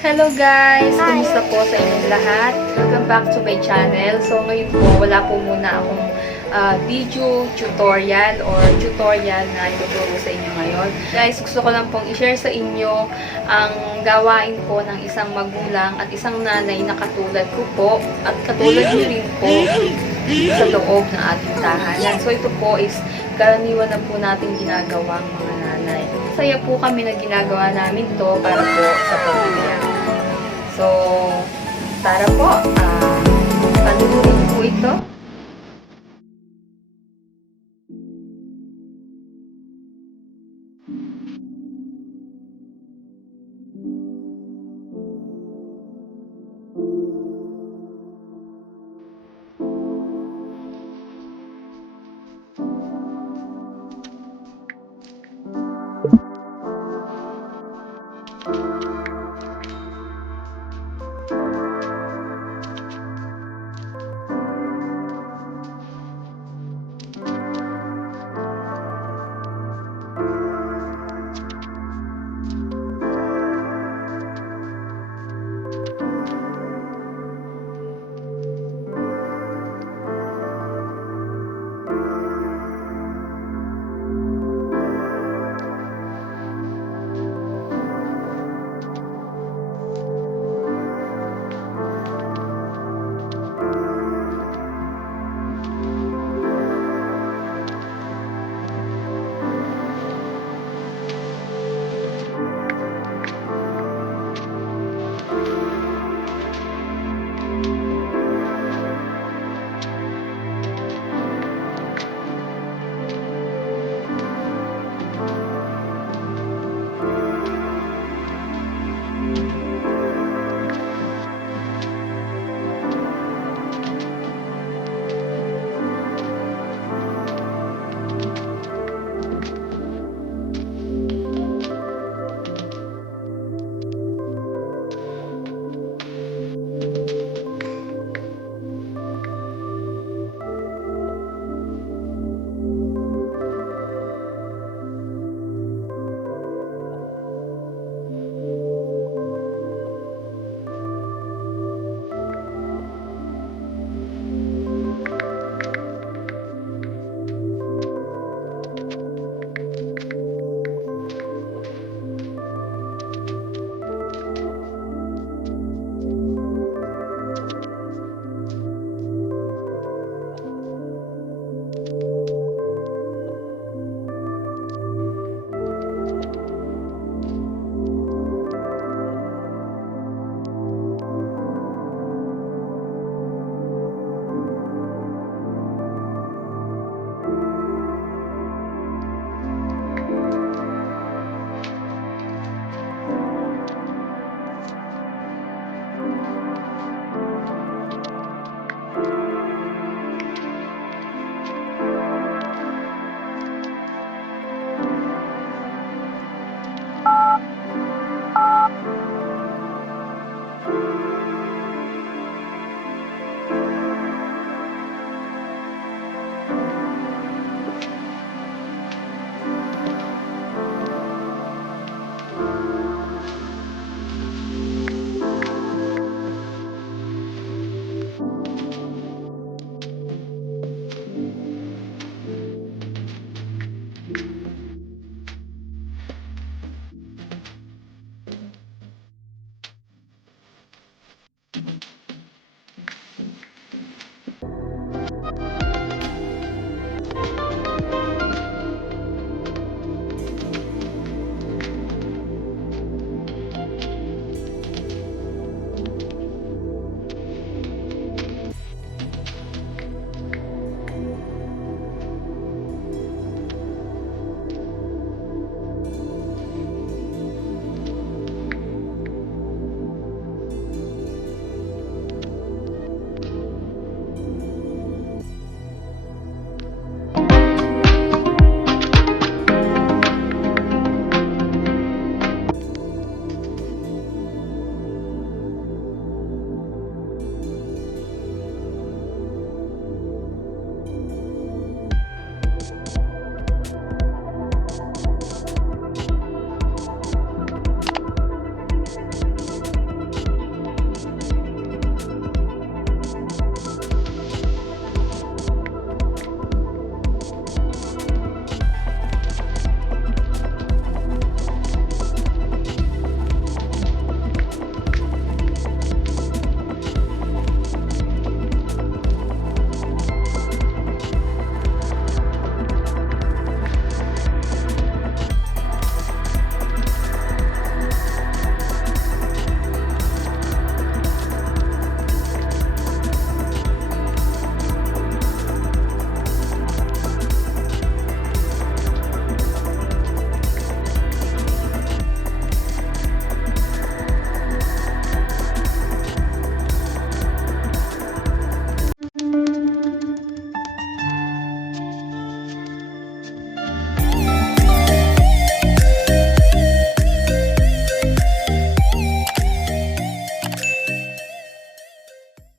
Hello guys! Kumusta po sa inyong lahat? Welcome back to my channel. So ngayon po, wala po muna akong video tutorial or tutorial na ituturo sa inyo ngayon. Guys, gusto ko lang pong i-share sa inyo ang gawain po ng isang magulang at isang nanay na katulad ko po at katulad niyo rin po sa loob ng ating tahanan. So ito po is karaniwan na po natin ginagawa ang mga nanay. Saya po kami na ginagawa namin to para po sa pamilya. So, tara po, panunurin po ito.